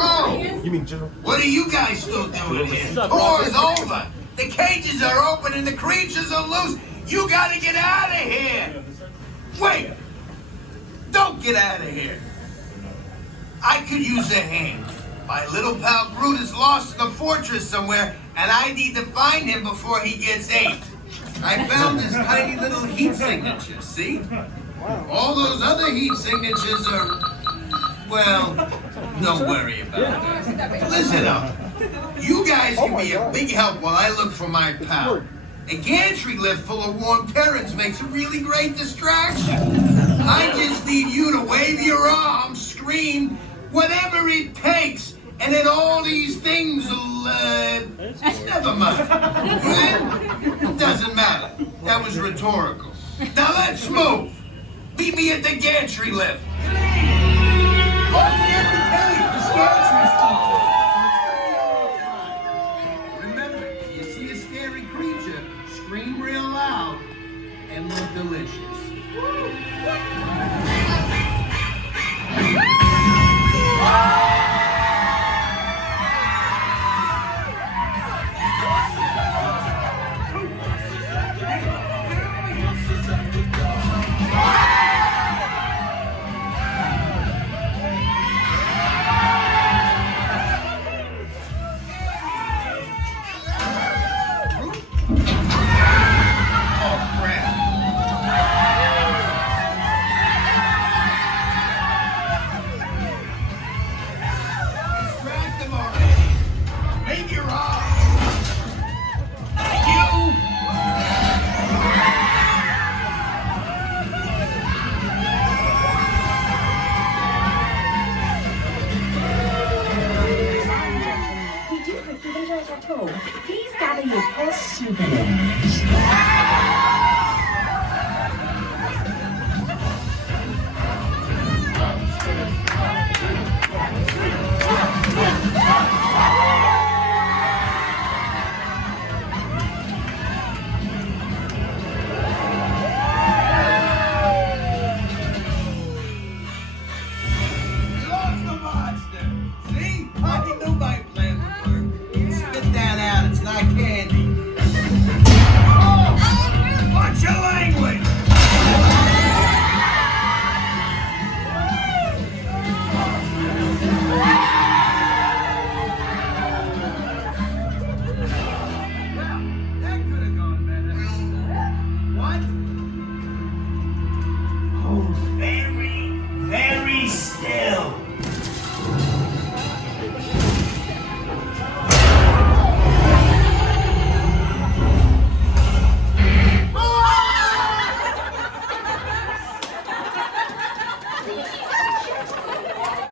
Oh! You mean General? What are you guys still doing here? Tour's over! The cages are open and the creatures are loose! You gotta get out of here! Wait! Don't get out of here! I could use a hand. My little pal Groot is lost in the fortress somewhere, and I need to find him before he gets ate. I found this tiny little heat signature, see? All those other heat signatures are, well, don't worry about it. Listen up. You guys can be a big help while I look for my pal. A gantry lift full of warm currents makes a really great distraction. I just need you to wave your arms, scream, whatever it takes, and then all these things will, never mind. Good? Doesn't matter. That was rhetorical. Now let's move. Meet me at the gantry lift. Oh, I forgot to tell you, this gantry's remember, if you see a scary creature, scream real loud and look delicious.